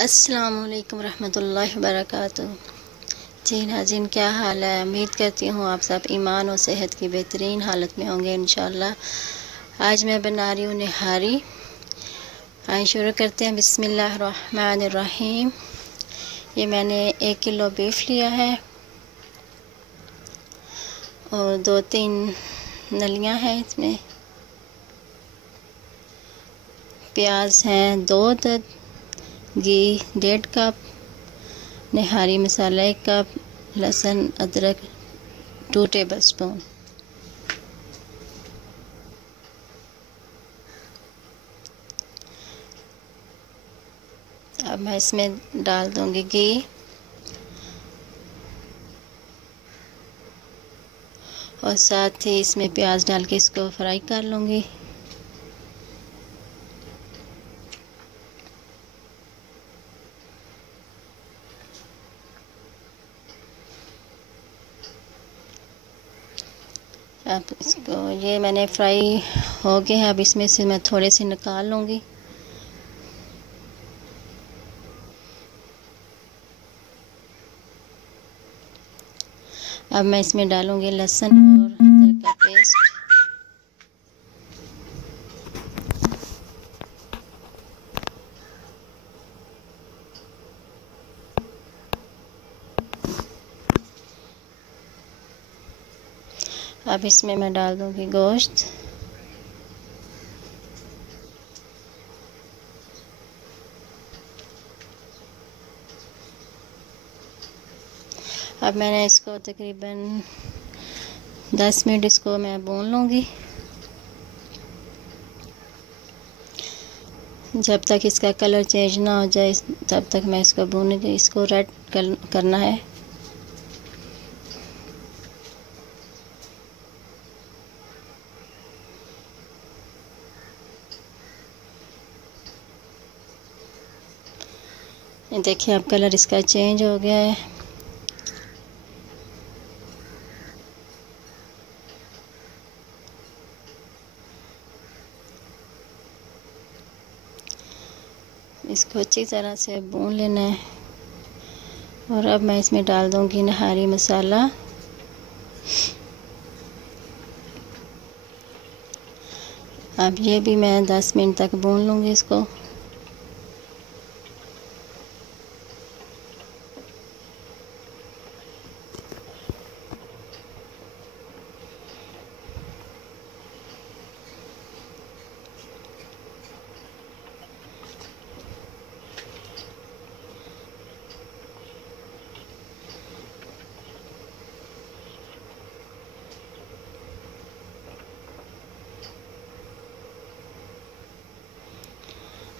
अस्सलामुअलैकुम रहमतुल्लाहि वबरकातुहू। जी नाज़रीन, क्या हाल है? उम्मीद करती हूँ आप सब ईमान और सेहत की बेहतरीन हालत में होंगे इंशाअल्लाह। आज मैं बना रही हूँ निहारी। आइए शुरू करते हैं। बिस्मिल्लाहिर्रहमानिर्रहीम। ये मैंने 1 किलो बीफ लिया है और 2-3 नलियाँ हैं इसमें। प्याज हैं 2 अदद, घी 1.5 कप, निहारी मसाला 1 कप, लहसुन अदरक 2 टेबल स्पून। अब मैं इसमें डाल दूंगी घी और साथ ही इसमें प्याज डाल के इसको फ्राई कर लूँगी। अब इसको ये मैंने फ्राई हो गए हैं। अब इसमें से मैं थोड़े से निकाल लूँगी। अब मैं इसमें डालूँगी लहसुन और अदरक का पेस्ट। अब इसमें मैं डाल दूँगी गोश्त। अब मैंने इसको तकरीबन 10 मिनट इसको मैं भून लूँगी, जब तक इसका कलर चेंज ना हो जाए तब तक मैं इसको भूनूँगी। इसको रेड करना है। देखिए अब कलर इसका चेंज हो गया है। इसको अच्छी तरह से भून लेना है। और अब मैं इसमें डाल दूंगी निहारी मसाला। अब ये भी मैं 10 मिनट तक भून लूँगी इसको।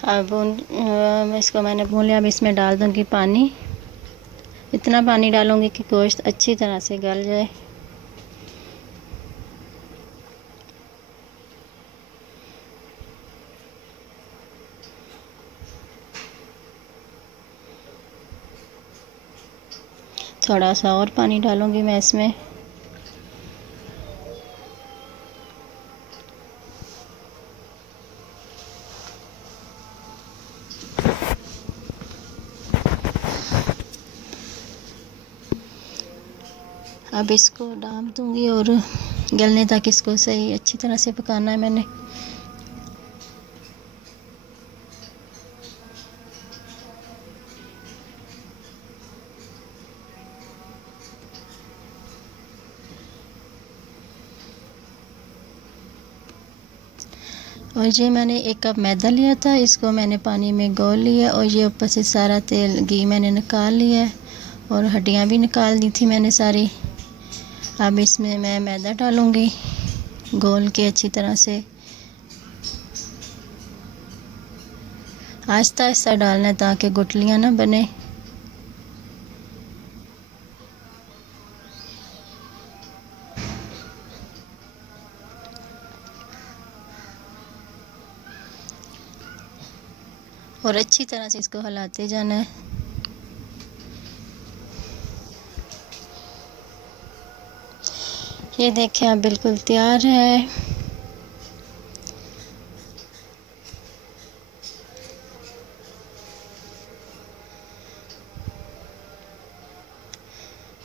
अब इसको मैंने भून लिया। अब इसमें डाल दूँगी पानी। इतना पानी डालूँगी कि गोश्त अच्छी तरह से गल जाए। थोड़ा सा और पानी डालूँगी मैं इसमें। अब इसको डाल दूँगी और गलने तक इसको सही अच्छी तरह से पकाना है मैंने। और ये मैंने 1 कप मैदा लिया था, इसको मैंने पानी में घोल लिया और ये ऊपर से सारा तेल घी मैंने निकाल लिया है और हड्डियाँ भी निकाल दी थी मैंने सारी। अब इसमें मैं मैदा डालूँगी घोल के अच्छी तरह से। आहिस्ता आहिस्ता डालना है ताकि गुठलियाँ ना बने। और अच्छी तरह से इसको हिलाते जाना है। ये देखें अब बिल्कुल तैयार है।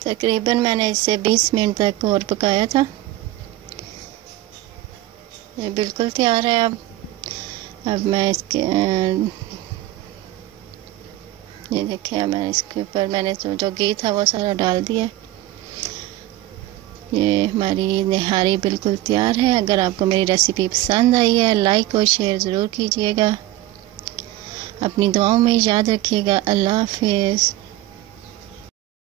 तकरीबन मैंने इसे 20 मिनट तक और पकाया था। ये बिल्कुल तैयार है। अब मैं इसके ये देखिए, मैंने इसके ऊपर जो घी था वो सारा डाल दिया। ये हमारी निहारी बिल्कुल तैयार है। अगर आपको मेरी रेसिपी पसंद आई है, लाइक और शेयर ज़रूर कीजिएगा। अपनी दुआओं में याद रखिएगा। अल्लाह हाफिज़।